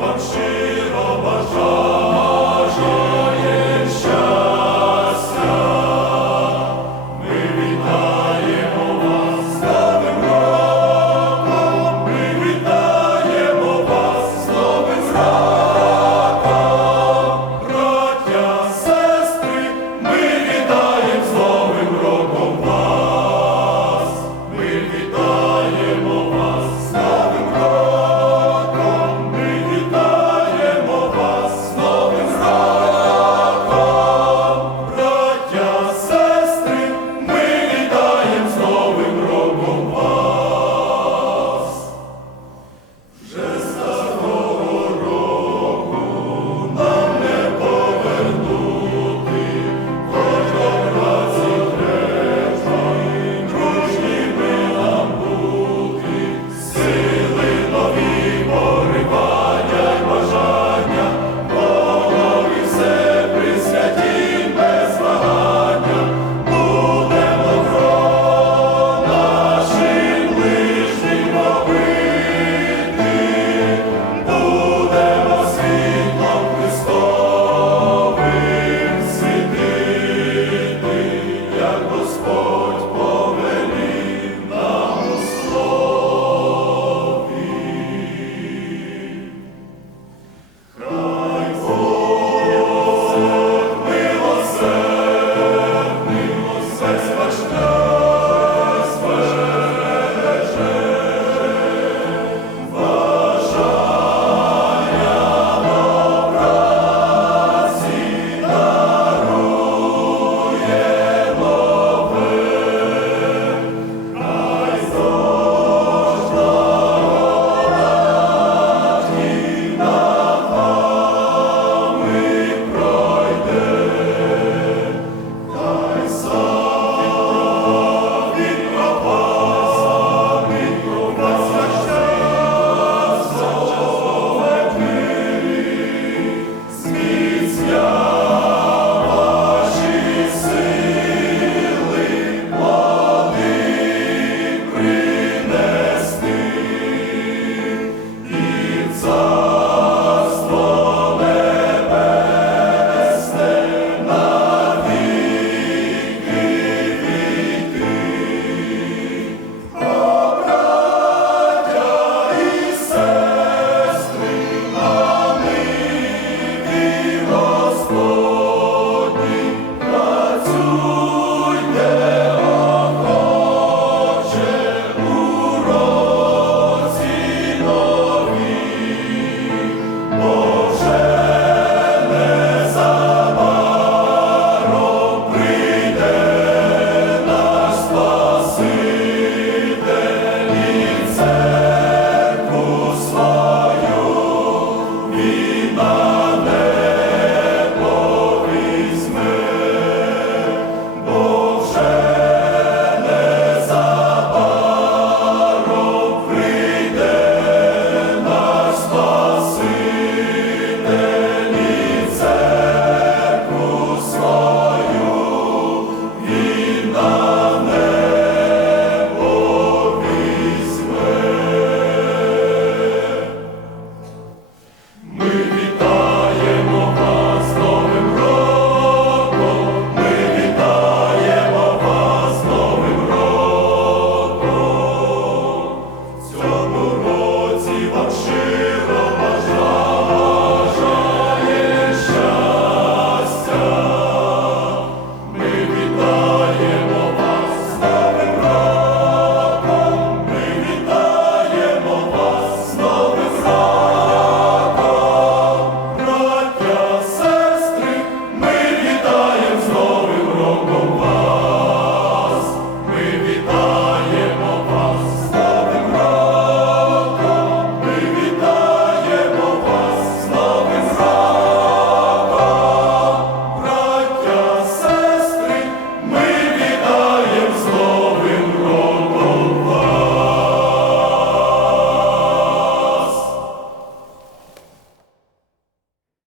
вам щиро бажаю.